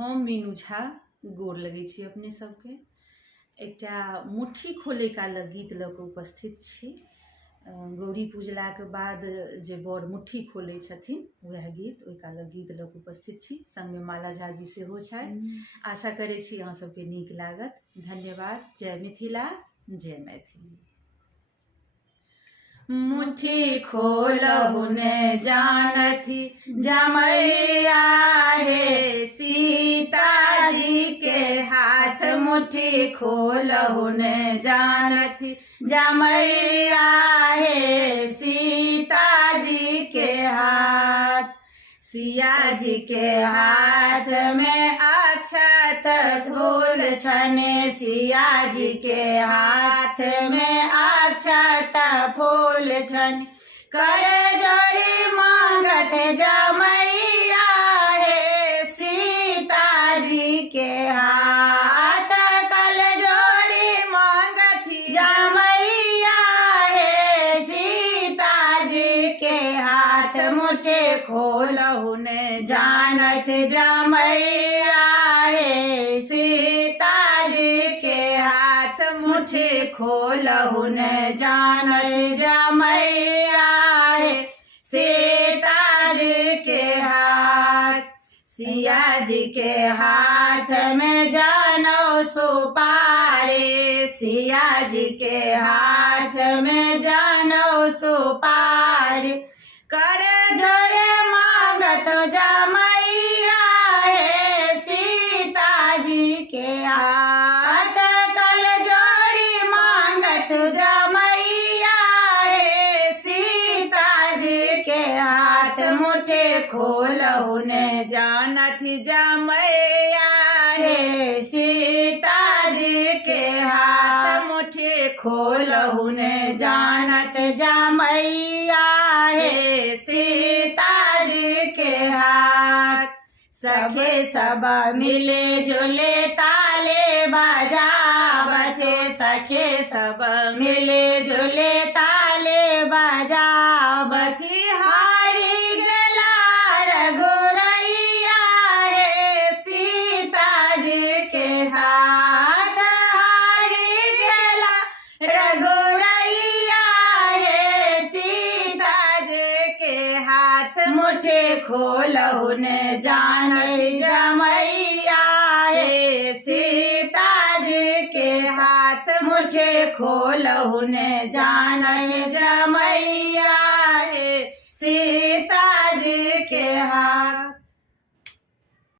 हम मीनू झा गोर लगै छी अपने सबके। एकटा मुट्ठी खोले काल गीत लऽ कऽ उपस्थित छी। गौरी पूजलाके बाद जे बर मुट्ठी खोलै छथिन वएह गीत, ओहि काल गीत लऽ कऽ उपस्थित छी। संगमे माला झा जी सेहो छथि। आशा करै छी अहाँ सबके नीक लागत। धन्यवाद। जय मिथिला, जय मैथिली। मुट्ठी खोलहु ने जानथि जमैया हे, सीता जी के हाथ मुट्ठी खोलहु ने जानथि जमैया हे, सीता जी के हाथ। सिया जी के हाथ में अक्षत फूल छने, सिया जी के हाथ में अक्षत फूल छन। कर जोड़ी मांगत जमैया हे, सीता जी के हाथ कल जोड़ी मांगत जमैया हे, सीता जी के हाथ मुट्ठी खोलहु ने जानत जमैया हे, सीता जी के हाथ मुट्ठी खोलहु ने जानत जमैया हे, सीता जी के हाथ। सिया जी के हाथ में जनौ सुपारी, सिया जी के हाथ में जनौ सुपारी। कर जोड़े मांगत जमैया हे, सीता जी के हाथ कल जोड़ी मांगत जमैया हे, सीता जी के हाथ मुट्ठी खोलहु ने जानत जमैया हे, सीता जी के हाथ मुट्ठी खोलहु ने जानत जमैया हे, सीता जी के हाथ। सखे सब मिले जुले ताले बजावते, सखे सब मिले जुले ताले बजावती। हारी गेला रघुरैया हे, सीता जी के हाथ हारी गेला रघुरैया हे, सीता जी के हाथ मुट्ठी खोलहु ने जानत जमैया हे, सीता जी के हाथ मुट्ठी खोलहु ने जानत जमैया हे, सीता जी के हाथ।